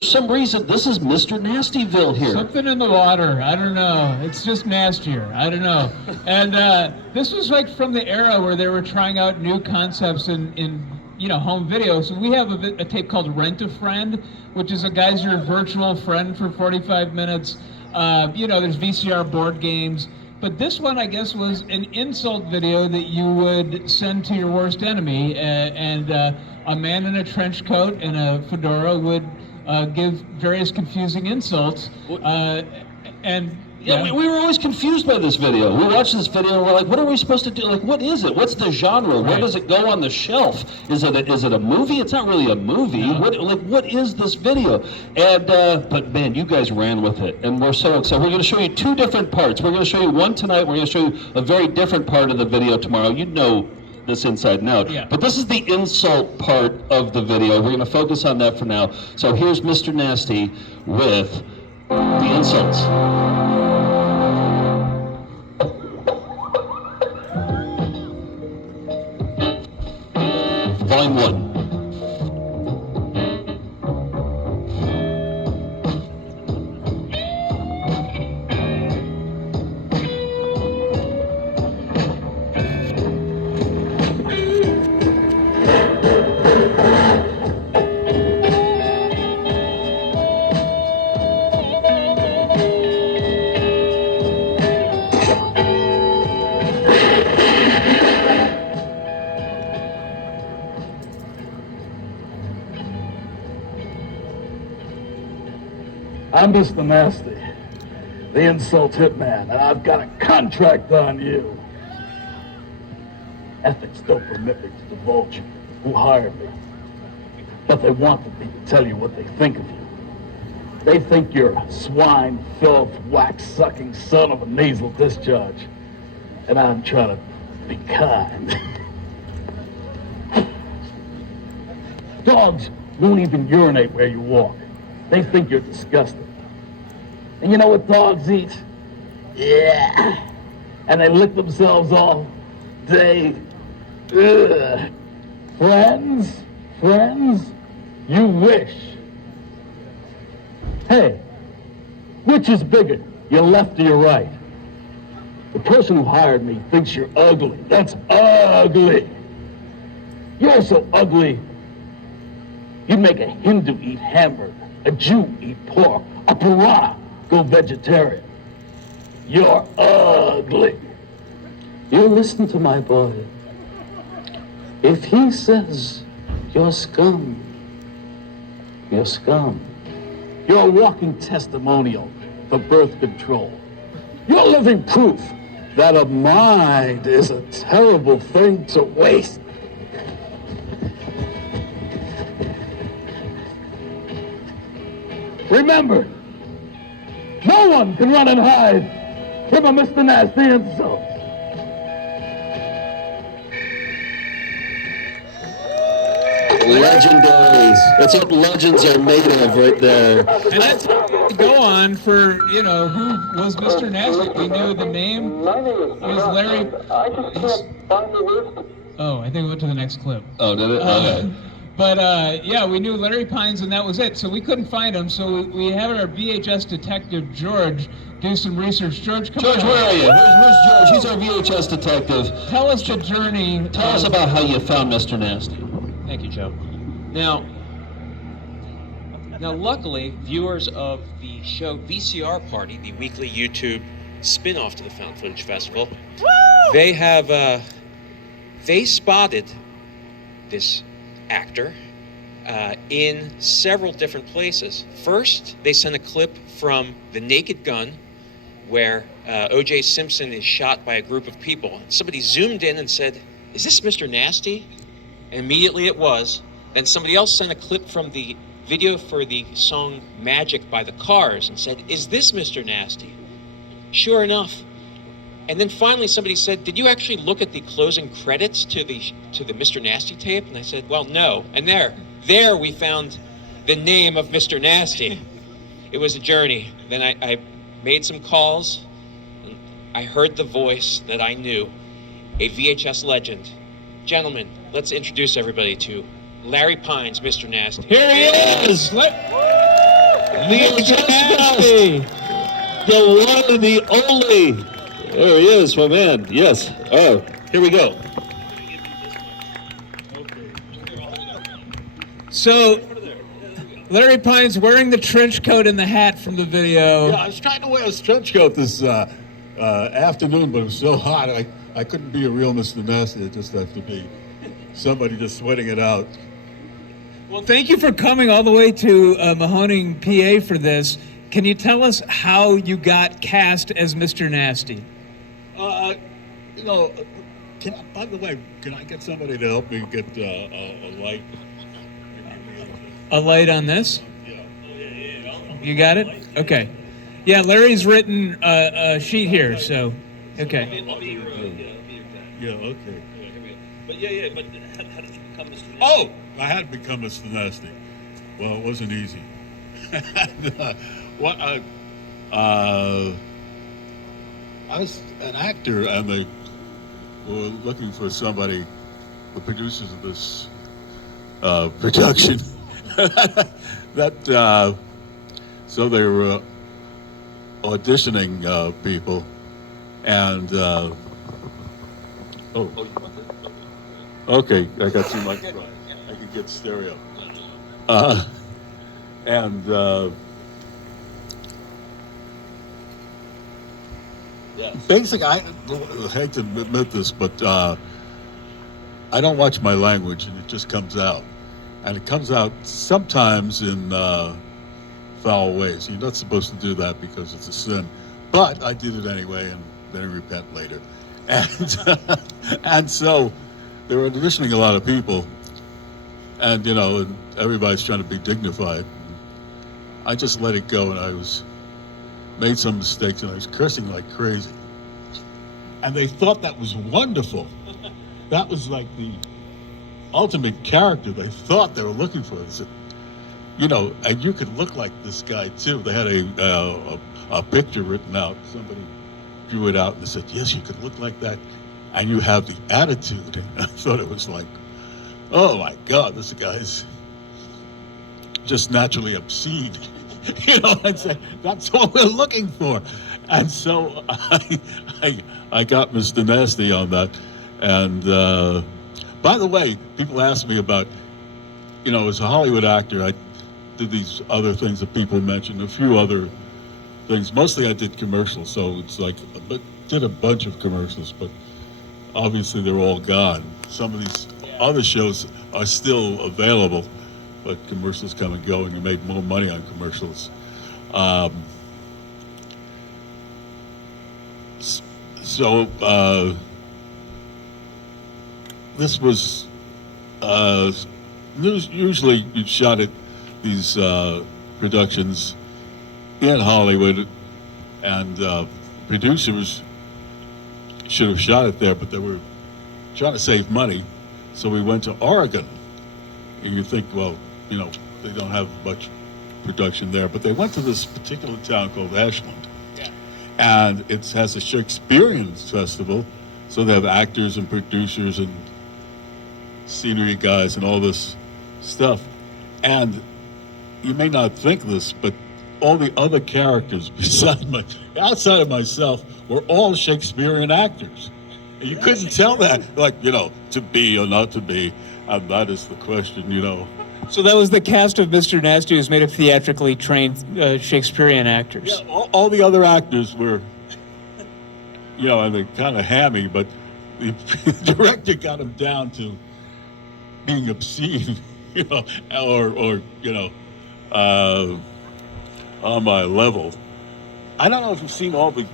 For some reason, this is Mr. Nastyville here. Something in the water. I don't know. It's just nastier. I don't know. And this was like from the era where they were trying out new concepts in home video. So we have a tape called Rent a Friend, which is a guy's your virtual friend for 45 minutes. There's VCR board games. But this one, I guess, was an insult video that you would send to your worst enemy. And a man in a trench coat and a fedora would give various confusing insults. We were always confused by this video. We watched this video and we're like, what are we supposed to do? Like, what is it? What's the genre? Where does it go on the shelf? Is it a movie? It's not really a movie. No. What is this video? And but man, you guys ran with it, and we're so excited. We're going to show you two different parts. We're going to show you one tonight. We're going to show you a very different part of the video tomorrow. You know this inside and out. Yeah. But this is the insult part of the video. We're going to focus on that for now. So here's Mr. Nasty with the insults. Volume 1. I'm Mr. Nasty, the insult hitman, and I've got a contract on you. Ethics don't permit me to divulge who hired me, but they wanted me to tell you what they think of you. They think you're a swine, filth, wax-sucking son of a nasal discharge, and I'm trying to be kind. Dogs won't even urinate where you walk. They think you're disgusting. And you know what dogs eat? Yeah. And they lick themselves all day. Ugh. Friends, you wish. Hey, which is bigger, your left or your right? The person who hired me thinks you're ugly. That's ugly. You're so ugly, you'd make a Hindu eat hamburger, a Jew eat pork, a piranha go vegetarian. You're ugly. You listen to my boy. If he says you're scum, you're scum. You're a walking testimonial for birth control. You're living proof that a mind is a terrible thing to waste. Remember, no one can run and hide from a Mr. Nasty insult. Legendary. That's what legends are made of right there. And that's go on for, who was Mr. Nasty. We knew the name. It was Larry. Oh, I think we went to the next clip. Oh, did it? Okay. But we knew Larry Pines and that was it. So we couldn't find him. So we had our VHS detective, George, do some research. George, come on. George, where are you? Where's George? He's our VHS detective. Tell us the journey. Tell us about how you found Mr. Nasty. Thank you, Joe. Now, luckily, viewers of the show VCR Party, the weekly YouTube spin-off to the Found Footage Festival, they spotted this actor in several different places. First, they sent a clip from The Naked Gun, where OJ Simpson is shot by a group of people. Somebody zoomed in and said, "Is this Mr. Nasty?" And immediately it was. Then somebody else sent a clip from the video for the song Magic by the Cars and said, "Is this Mr. Nasty?" Sure enough. And then finally somebody said, "Did you actually look at the closing credits to the Mr. Nasty tape?" And I said, "Well, no." And there we found the name of Mr. Nasty. It was a journey. Then I made some calls, and I heard the voice that I knew, a VHS legend. Gentlemen, let's introduce everybody to Larry Pines, Mr. Nasty. Here he is! Nasty. The one and the only. There he is, my man. Yes. Oh, here we go. So, Larry Pine's wearing the trench coat and the hat from the video. Yeah, I was trying to wear a trench coat this afternoon, but it was so hot I couldn't be a real Mr. Nasty. It just have to be somebody just sweating it out. Well, thank you for coming all the way to Mahoning, PA for this. Can you tell us how you got cast as Mr. Nasty? You know, by the way, can I get somebody to help me get a light? A light on this? Yeah. You got it? Okay. Yeah, Larry's written a sheet here, so, okay. Yeah, okay. But but how did you become Mr. Nasty? Oh, I had become Mr. Nasty. Well, it wasn't easy. I was an actor, and they were looking for somebody, the producers of this production, so they were auditioning people, and okay, I got too much. I could get stereo, and. Basically, I hate to admit this, but I don't watch my language, and it just comes out. And it comes out sometimes in foul ways. You're not supposed to do that because it's a sin. But I did it anyway, and then I repent later. And, and so they were auditioning a lot of people, and, you know, and everybody's trying to be dignified. I just let it go, and I made some mistakes, and I was cursing like crazy. And they thought that was wonderful. That was like the ultimate character they thought they were looking for. They said, you know, and you could look like this guy too. They had a picture written out. Somebody drew it out and they said, yes, you could look like that, and you have the attitude. And I thought it was like, oh my God, this guy's just naturally obscene. You know, I'd say, that's what we're looking for. And so I got Mr. Nasty on that. And by the way, people ask me about, you know, as a Hollywood actor, I did these other things that people mentioned, a few other things. Mostly I did commercials, so it's like, did a bunch of commercials, but obviously they're all gone. Some of these other shows are still available, but commercials come and go, and you made more money on commercials. This was usually you shot at these productions in Hollywood, and producers should have shot it there, but they were trying to save money, so we went to Oregon. And you think, well, you know, they don't have much production there, but they went to this particular town called Ashland, and it has a Shakespearean festival, so they have actors and producers and scenery guys and all this stuff. And you may not think this, but all the other characters outside of myself were all Shakespearean actors. And you couldn't tell that, like, you know, to be or not to be, and that is the question, you know. So that was the cast of Mr. Nasty, who's made of theatrically trained Shakespearean actors. Yeah, all the other actors were, you know, and they're kind of hammy, but the director got them down to being obscene, you know, or you know, on my level. I don't know if you've seen all the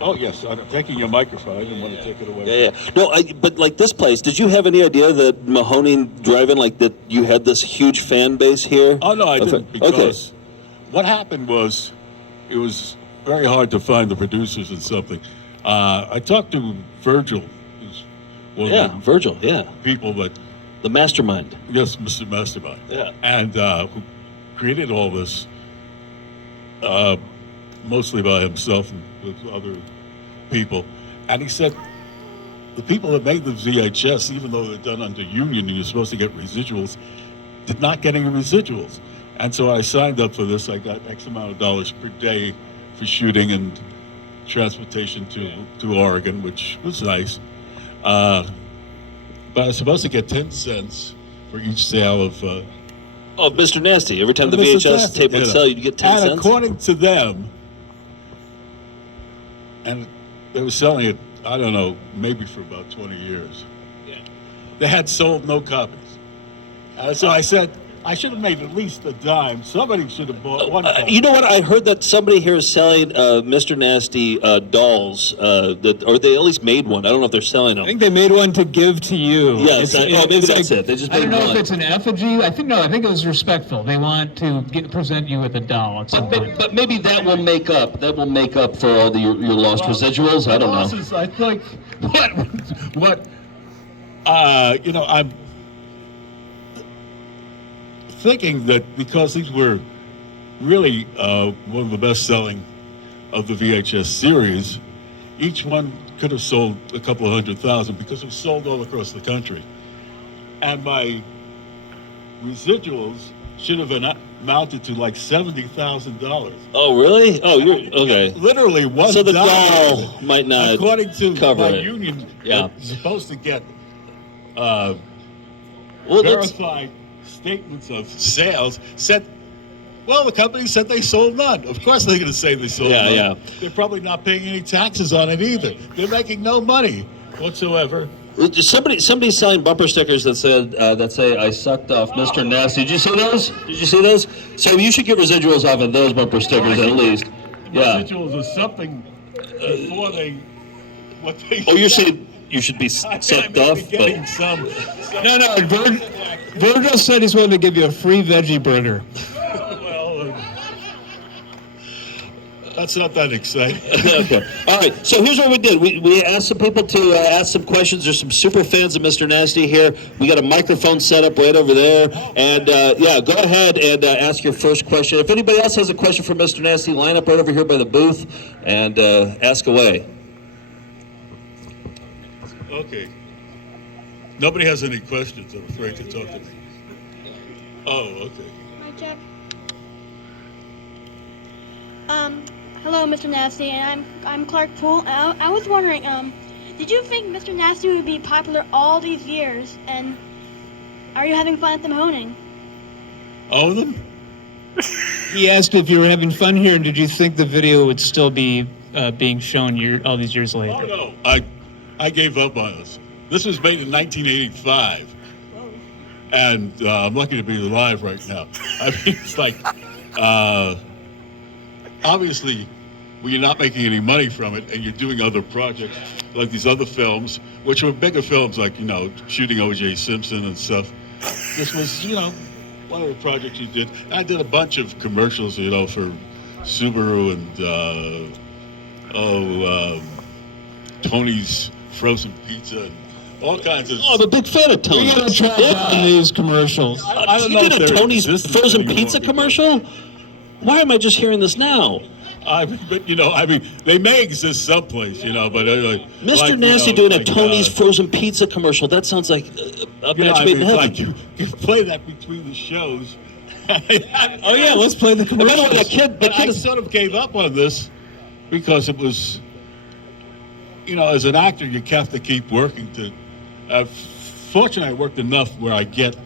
oh yes, I'm taking your microphone. I didn't want to take it away. Yeah. No, but like this place, did you have any idea that Mahoning Drive-In, like that you had this huge fan base here? Oh no, I didn't, because what happened was, it was very hard to find the producers and something. I talked to Virgil, who's one of the Virgil, people that the mastermind. Yes, Mr. Mastermind. Yeah. And who created all this, mostly by himself and with other people. And he said, the people that made the VHS, even though they're done under union and you're supposed to get residuals, did not get any residuals. And so I signed up for this. I got X amount of dollars per day for shooting and transportation to Oregon, which was nice. But I was supposed to get 10 cents for each sale of... Oh, Mr. Nasty. Every time the Mr. VHS Nasty, tape would you know. sell, you'd get 10 and cents? according to them, and they were selling it, I don't know, maybe for about 20 years. Yeah. They had sold no copies. So I said, I should have made at least a dime. Somebody should have bought one copy. You know what? I heard that somebody here is selling Mr. Nasty dolls, or they at least made one. I don't know if they're selling them. I think they made one to give to you. Yes, maybe that's it. They just I made don't know one. if it's an effigy. I think it was respectful. They want to present you with a doll at some point. But maybe that will make up. That will make up for all your lost residuals. I don't know. Losses, I think what I'm thinking that because these were really one of the best-selling of the VHS series, each one could have sold a couple of 100,000 because it was sold all across the country. And my residuals should have amounted to like $70,000. Oh, really? Oh, you're okay. Literally $1. So the doll might not according to cover my it. union, Yeah. supposed to get Well, that's, verified statements of sales. Said, well, the company said they sold none. Of course they're going to say they sold none. Yeah. They're probably not paying any taxes on it either. They're making no money whatsoever. somebody's selling bumper stickers that say "I sucked off Mr. Nasty." Did you see those? So you should get residuals off of those bumper stickers at least. Yeah. Residuals or something before what they. Oh, you're saying you should be I sucked may off? be getting some. No, Virgil said he's willing to give you a free veggie burger. Well, that's not that exciting. Okay. All right. So here's what we did. We asked some people to ask some questions. There's some super fans of Mr. Nasty here. We got a microphone set up right over there. And yeah, go ahead and ask your first question. If anybody else has a question for Mr. Nasty, line up right over here by the booth and ask away. Okay. Nobody has any questions. I'm afraid to talk to me. Oh, okay. Hi, Jeff. Hello, Mr. Nasty, and I'm Clark Poole. I was wondering, did you think Mr. Nasty would be popular all these years, and are you having fun at the Mahoning? All of them? He asked if you were having fun here, and did you think the video would still be being shown all these years later? Oh, no. I gave up on this. This was made in 1985. And I'm lucky to be alive right now. I mean, it's like, obviously, when you're not making any money from it and you're doing other projects, like these other films, which were bigger films, like, shooting OJ Simpson and stuff. This was, one of the projects you did. I did a bunch of commercials, for Subaru and, Tony's Frozen Pizza and all kinds of... Oh, I'm a big fan of Tony. We gotta track down these commercials. I don't know You if did a they're Tony's existent Frozen anymore Pizza because- commercial? Why am I just hearing this now? But they may exist someplace, but Mr. Nasty doing a Tony's Frozen Pizza commercial. That sounds like a match made in heaven. like you play that between the shows. Oh yeah, let's play the And by the way, commercials. the kid I is... sort of gave up on this because it was, as an actor, you have to keep working to. Fortunately, I worked enough where I get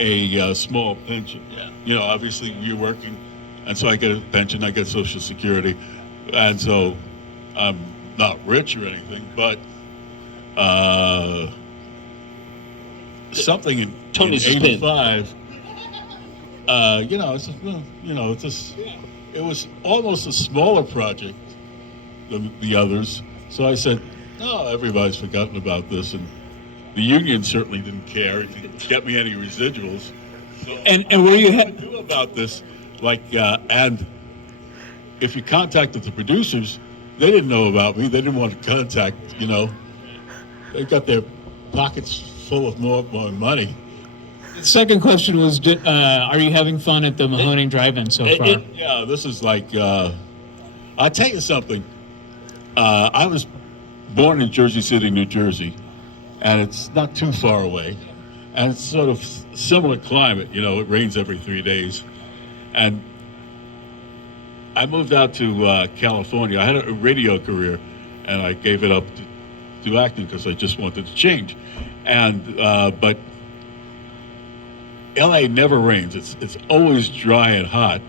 a small pension. Yeah. Obviously, you're working, and so I get a pension. I get Social Security, and so I'm not rich or anything, but something in Tony's is '85. It was almost a smaller project than the others. So I said, no, everybody's forgotten about this. And the union certainly didn't care. It didn't get me any residuals. So And were you what to do about this? And if you contacted the producers, they didn't know about me. They didn't want to contact, They got their pockets full of more money. The second question was, are you having fun at the Mahoning Drive-In so far? Yeah, this is like, I'll tell you something. I was born in Jersey City, New Jersey, and it's not too far away. And it's sort of similar climate, it rains every 3 days. And I moved out to California. I had a radio career, and I gave it up to acting because I just wanted to change. And but LA never rains. It's always dry and hot,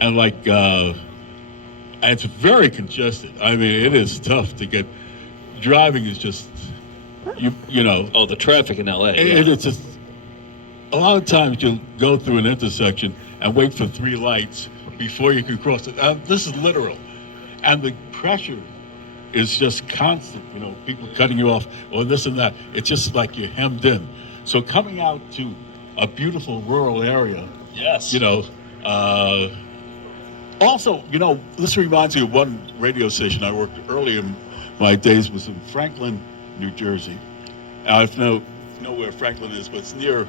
and it's very congested. I mean, it is tough to get. Driving is just you know. Oh, the traffic in LA. It's just a lot of times you'll go through an intersection and wait for 3 lights before you can cross it. This is literal, and the pressure is just constant. You know, people cutting you off or this and that. It's just like you're hemmed in. So coming out to a beautiful rural area. Yes. You know. Also, you know, this reminds me of one radio station I worked early in my days was in Franklin, New Jersey. I don't know where Franklin is, but it's near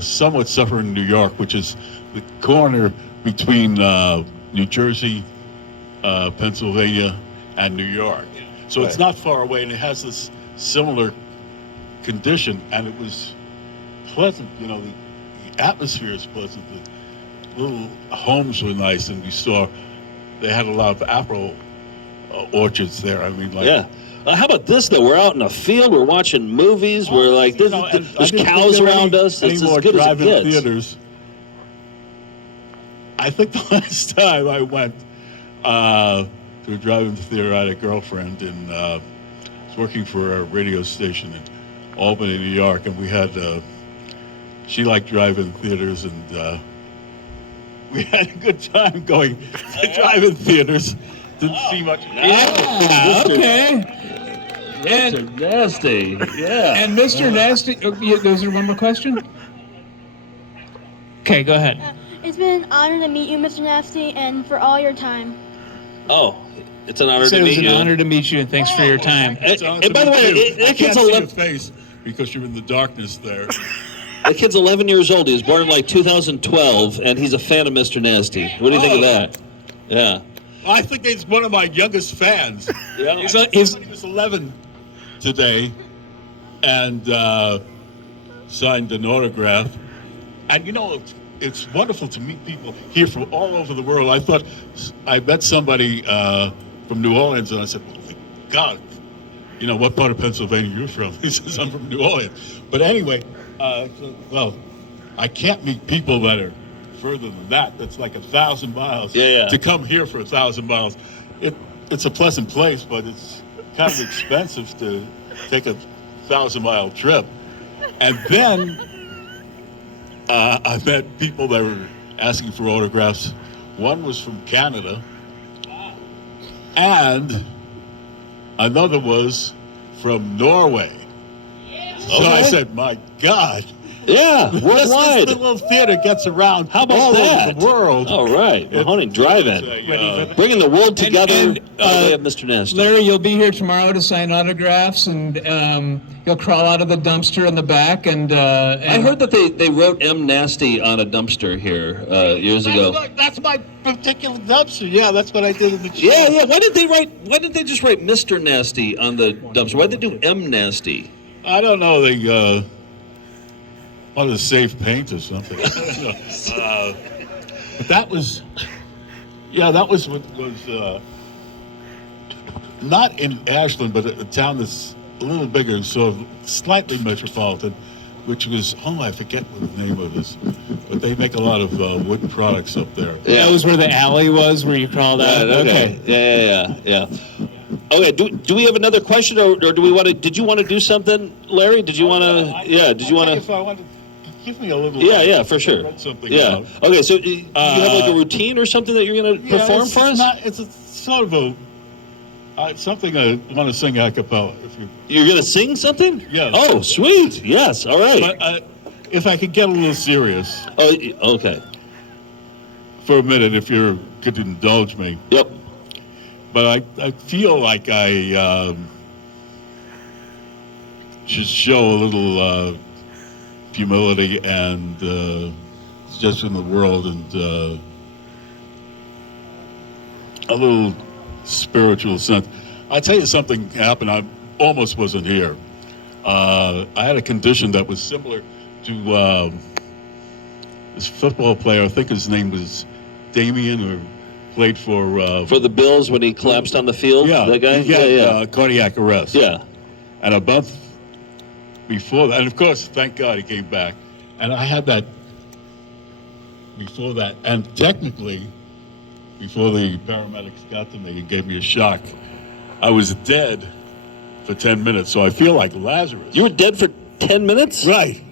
somewhat suffering New York, which is the corner between New Jersey, Pennsylvania, and New York. So it's not far away, and it has this similar condition, and it was pleasant. You know, the atmosphere is pleasant. The little homes were nice, and we saw they had a lot of apple orchards there. I mean, like. Yeah. How about this though? We're out in a field. We're watching movies. We're like, there's cows around us. It's as good as it gets. Theaters. I think the last time I went to a drive-in theater, I had a girlfriend, and was working for a radio station in Albany, New York, and we had. She liked drive-in theaters, and we had a good time going to drive-in theaters. Didn't see much. Yeah, okay. Mr. Nasty, yeah. And Mr. Nasty, there's one more question? Okay, go ahead. It's been an honor to meet you, Mr. Nasty, and for all your time. Oh, it's an honor So to it was meet an you. honor to meet you, and thanks for your time. And by the way, I that kid's can't see your 11. face because you're in the darkness there. That kid's 11 years old. He was born in like 2012, and he's a fan of Mr. Nasty. What do you think of that? Yeah. I think he's one of my youngest fans. Yeah. He was 11 today, and signed an autograph. And you know, it's wonderful to meet people here from all over the world. I met somebody from New Orleans, and I said, well, God, you know, what part of Pennsylvania you're from? He says, I'm from New Orleans. But anyway, well, I can't meet people that are further than that. That's like 1,000 miles. Yeah. To come here for 1,000 miles. It's a pleasant place, but it's kind of expensive to take a 1,000-mile trip. And then I met people that were asking for autographs. One was from Canada, and another was from Norway. So I said, my God. Yeah, worldwide. The little theater gets around How about all that? over the world. All right, Mahoning Drive-In. Bringing the world together. And, by way of Mr. Nasty. Larry, you'll be here tomorrow to sign autographs, and you'll crawl out of the dumpster in the back. And I heard that they wrote M. Nasty on a dumpster here years ago. That's my particular dumpster. Yeah, that's what I did in the show. Yeah. Why didn't they just write Mr. Nasty on the dumpster? Why did they do M. Nasty? I don't know. They wanted to save paint or something. I don't know. But that was what was not in Ashland, but a town that's a little bigger, so slightly metropolitan, which was, I forget what the name of this, but they make a lot of wood products up there. Yeah. That was where the alley was, where you crawled out. Okay. Yeah. Okay. Do we have another question, or do we want to? Did you want to do something, Larry? Did you want to? Yeah. Did you want to? If I wanted, give me a little. Yeah, for sure. Read something Yeah. out. Okay. So you have like a routine or something that you're going to perform for us? It's a sort of a something I want to sing a cappella. You're going to sing something? Yes. Oh, sweet. Yes. All right. But if I could get a little serious. Oh, okay. For a minute, if you could indulge me. Yep. But I feel like I should show a little humility and just in the world, and a little spiritual sense. I tell you, something happened. I almost wasn't here. I had a condition that was similar to this football player. I think his name was Damien, or played for the Bills when he collapsed on the field. yeah, That guy. he had cardiac arrest. Yeah. And a month before that, and of course, thank God he came back. And I had that before that, and technically, before the paramedics got to me and gave me a shock, I was dead for 10 minutes. So I feel like Lazarus. You were dead for 10 minutes? Right.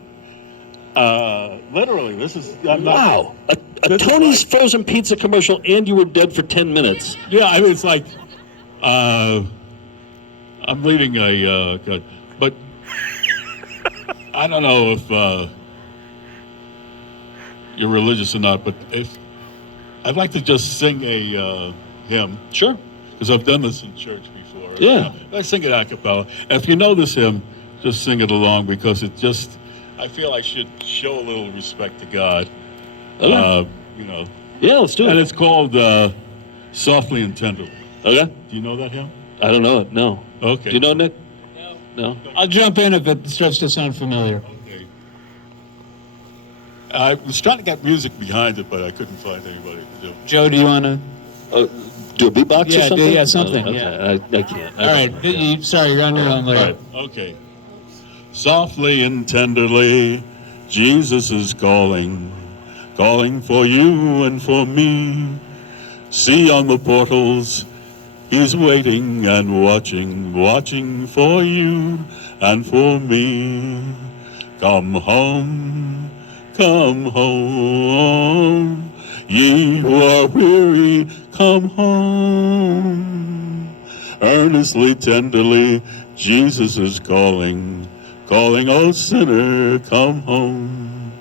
Literally, this is Wow. A Tony's frozen pizza commercial, and you were dead for 10 minutes. Yeah, I mean, it's like I'm leading a but I don't know if you're religious or not, but if I'd like to just sing a hymn. Sure. Because I've done this in church before. Yeah. I sing it a cappella. And if you know this hymn, just sing it along, because it just, I feel I should show a little respect to God. Okay. You know. Yeah, let's do it. And it's called Softly and Tenderly. Okay. Do you know that hymn? I don't know it. No. Okay. Do you know it, Nick? No. I'll jump in if it starts to sound familiar. Okay. I was trying to get music behind it, but I couldn't find anybody to do it. Joe, do you want to? Do a beatbox Yeah, or something? yeah, something, Okay. yeah. I can't. All right. Sorry, you're on your own, All Larry. right. Okay. Softly and tenderly, Jesus is calling, calling for you and for me. See on the portals, he's waiting and watching, watching for you and for me. Come home, ye who are weary, come home. Earnestly, tenderly, Jesus is calling, calling, oh sinner, come home.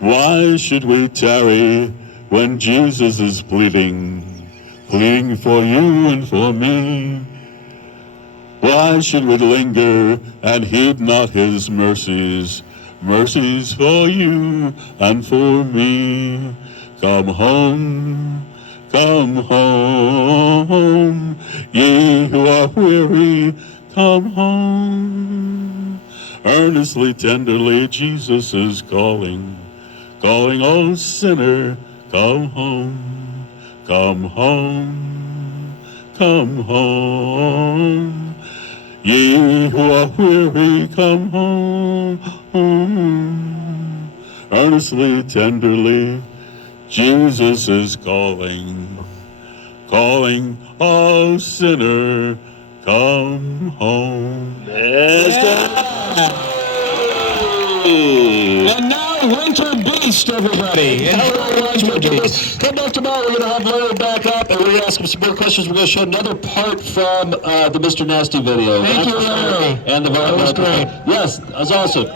Why should we tarry when Jesus is pleading, pleading for you and for me? Why should we linger and heed not his mercies, mercies for you and for me? Come home, ye who are weary, come home. Earnestly, tenderly, Jesus is calling, calling, oh sinner, come home, come home, come home. Ye who are weary, come home. Earnestly, tenderly, Jesus is calling, calling, oh sinner, come home. And now Winterbeast, everybody. And Winterbeast. Come back tomorrow. We're going to have Larry back up, and we're going to ask him some more questions. We're going to show another part from the Mr. Nasty video. Thank you, Larry. And the That was great. Yes, that was awesome.